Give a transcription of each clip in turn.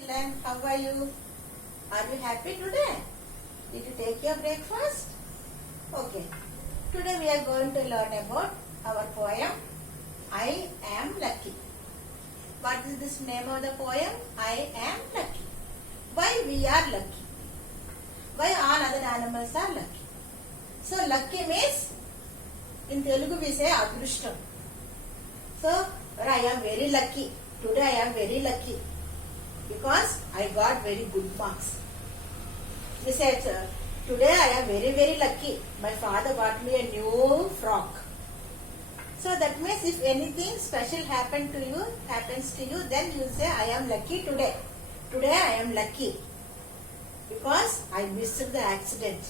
children, how are you? Are you happy today? Did you take your breakfast? Okay. Today we are going to learn about our poem, I Am Lucky. What is this name of the poem? I Am Lucky. Why we are lucky? Why all other animals are lucky? So lucky means, in Telugu we say Adrushtam. So I am very lucky. Today I am very lucky because I got very good marks. He said, today I am very lucky. My father got me a new frock. So that means if anything special happens to you, then you say, I am lucky today. Today I am lucky because I missed the accident.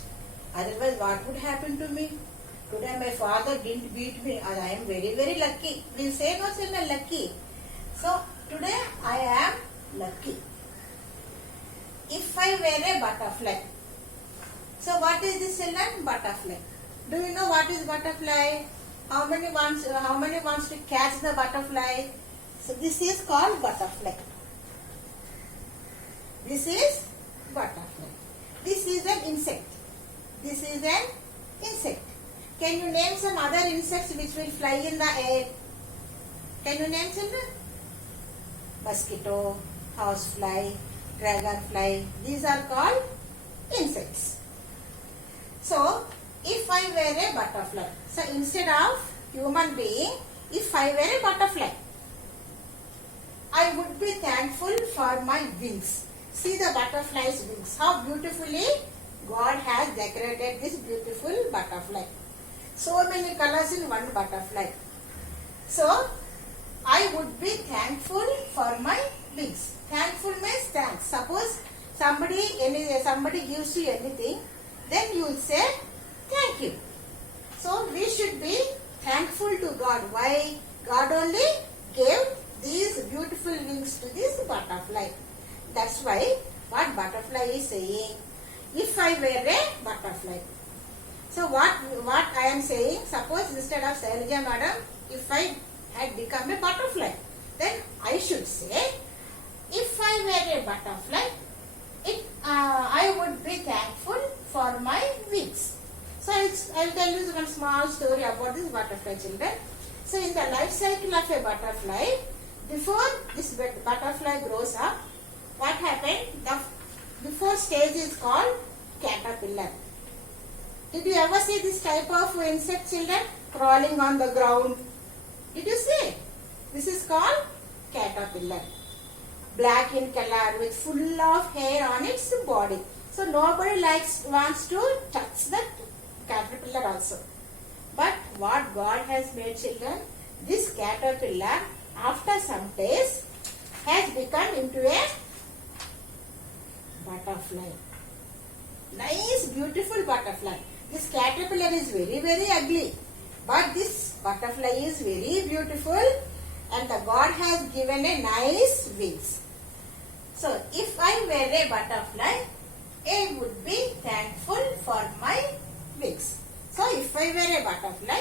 Otherwise what would happen to me? Today my father didn't beat me. I am very lucky. We say no children lucky. So today I am lucky. If I were a butterfly. So what is this children? Butterfly. Do you know what is butterfly? How many wants to catch the butterfly? So this is called butterfly. This is butterfly. This is an insect. This is an insect. Can you name some other insects which will fly in the air? Can you name children? Mosquito, housefly, dragonfly. These are called insects. So, if I were a butterfly, so instead of human being, if I were a butterfly, I would be thankful for my wings. See the butterfly's wings. How beautifully God has decorated this beautiful butterfly. So many colors in one butterfly. So, I would be thankful for my wings. Thankful means thanks. Suppose somebody gives you anything, then you will say thank you. So we should be thankful to God. Why? God only gave these beautiful wings to this butterfly. That's why what butterfly is saying, if I were a butterfly. So what I am saying, suppose instead of Shailaja madam, if I had become a butterfly, then I should say, if I were a butterfly, I would be thankful for my wings. So I will tell you one small story about this butterfly children. So in the life cycle of a butterfly, before this butterfly grows up, what happened? The before stage is called caterpillar. Did you ever see this type of insect children crawling on the ground? Did you see? This is called caterpillar. Black in color with full of hair on its body. So nobody wants to touch the caterpillar also. But what God has made children, this caterpillar after some days has become into a butterfly. Nice beautiful butterfly. This caterpillar is very ugly. But this butterfly is very beautiful and the God has given a nice wings. So if I were a butterfly, I would be thankful for my wings. So if I were a butterfly,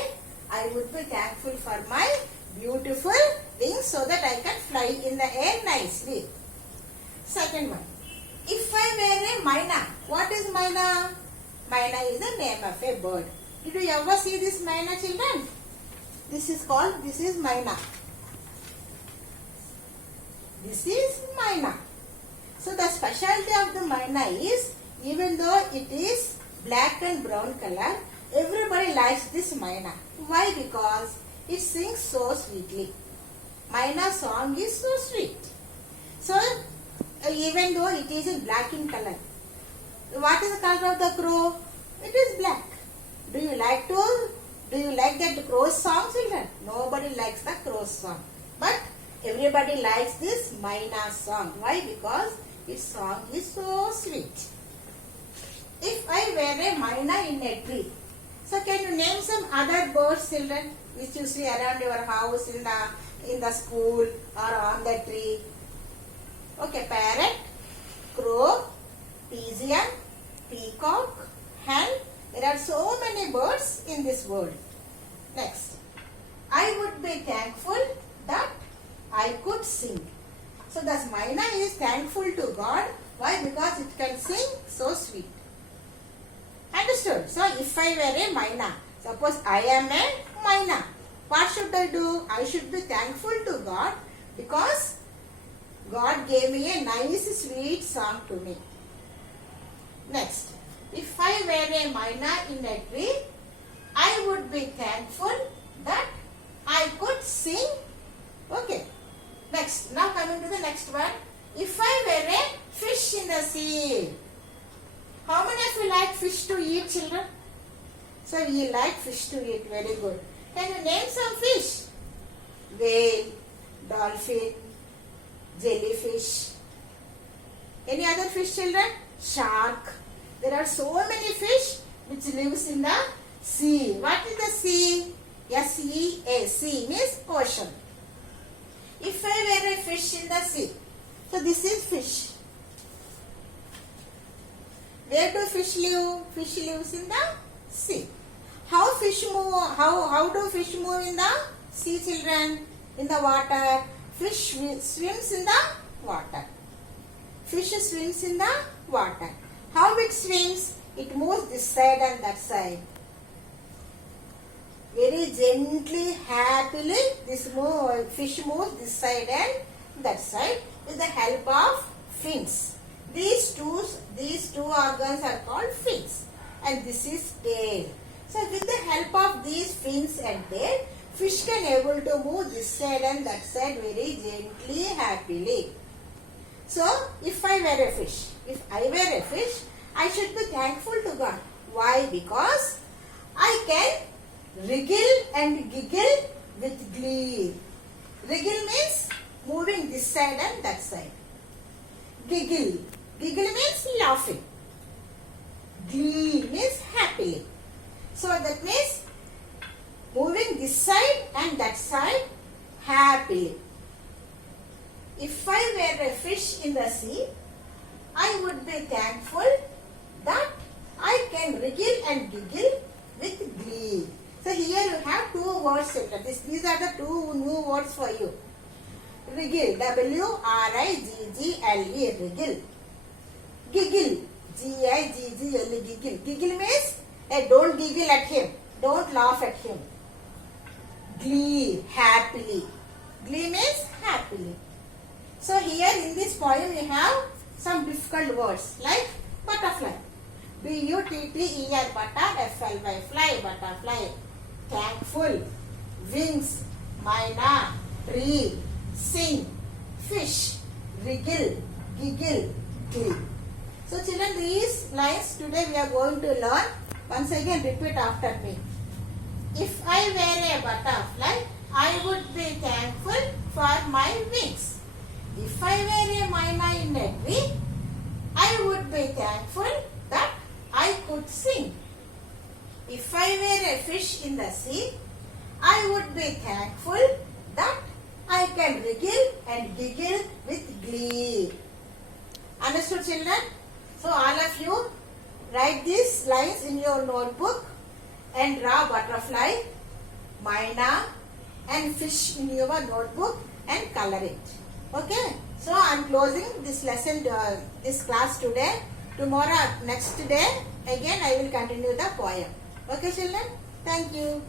I would be thankful for my beautiful wings so that I can fly in the air nicely. Second one, if I were a myna, what is myna? Myna is the name of a bird. Did you ever see this myna children? This is myna. This is myna. So the specialty of the myna is, even though it is black and brown color, everybody likes this myna. Why? Because it sings so sweetly. Myna song is so sweet. So even though it is in black in color, what is the color of the crow? It is black. Do you like that crow's song children? Nobody likes the crow's song. But everybody likes this myna song. Why? Because its song is so sweet. If I were a myna in a tree. So can you name some other birds children which you see around your house, in the school or on the tree? Okay, parrot, crow, pigeon, peacock, hen. There are so many birds in this world. Next, I would be thankful that I could sing. So thus Maina is thankful to God. Why? Because it can sing so sweet. Understood? So if I were a Maina, suppose I am a Maina, what should I do? I should be thankful to God because God gave me a nice sweet song to me. Next, if I were a Maina in a tree, I would be thankful that I could sing. Okay. Next, now coming to the next one. If I were a fish in the sea. How many of you like fish to eat, children? So we like fish to eat. Very good. Can you name some fish? Whale, dolphin, jellyfish. Any other fish, children? Shark. There are so many fish which lives in the sea. What is the sea? S-E-A. Sea means ocean. If I were a fish in the sea. So this is fish. Where do fish live? Fish lives in the sea. How fish move? How do fish move in the sea, children? In the water. Fish swims in the water. Fish swims in the water. How it swims? It moves this side and that side. Very gently, happily, fish moves this side and that side with the help of fins. These two organs are called fins, and this is tail. So with the help of these fins and tail, fish can able to move this side and that side very gently, happily. So if I were a fish, I should be thankful to God. Why? Because I can wriggle and giggle with glee. Wriggle means moving this side and that side. Giggle. Giggle means laughing. Glee means happily. So that means moving this side and that side happily. If I were a fish in the sea, I would be thankful that I can wriggle and giggle with glee. So here you have two words. These are the two new words for you. Wriggle, W-R-I-G-G-L-E, wriggle. Giggle, G-I-G-G-L-E, giggle. Giggle means, hey, don't giggle at him. Don't laugh at him. Glee, happily. Glee means happily. So here in this poem we have some difficult words like butterfly. B-U-T-T-E-R, butter, F-L-Y, fly, butterfly. Thankful, wings, Maina, tree, sing, fish, wriggle, giggle, glee. So children, these lines today we are going to learn. Once again repeat after me. If I were a butterfly, I would be thankful for my wings. If I were a Maina in a tree, I would be thankful that I could sing. If I were a fish in the sea, I would be thankful that I can wriggle and giggle with glee. Understood, children? So all of you write these lines in your notebook and draw butterfly, Maina and fish in your notebook and color it. Okay? So I am closing this lesson, this class today. Tomorrow, next day, again I will continue the poem. Okay, children? Thank you.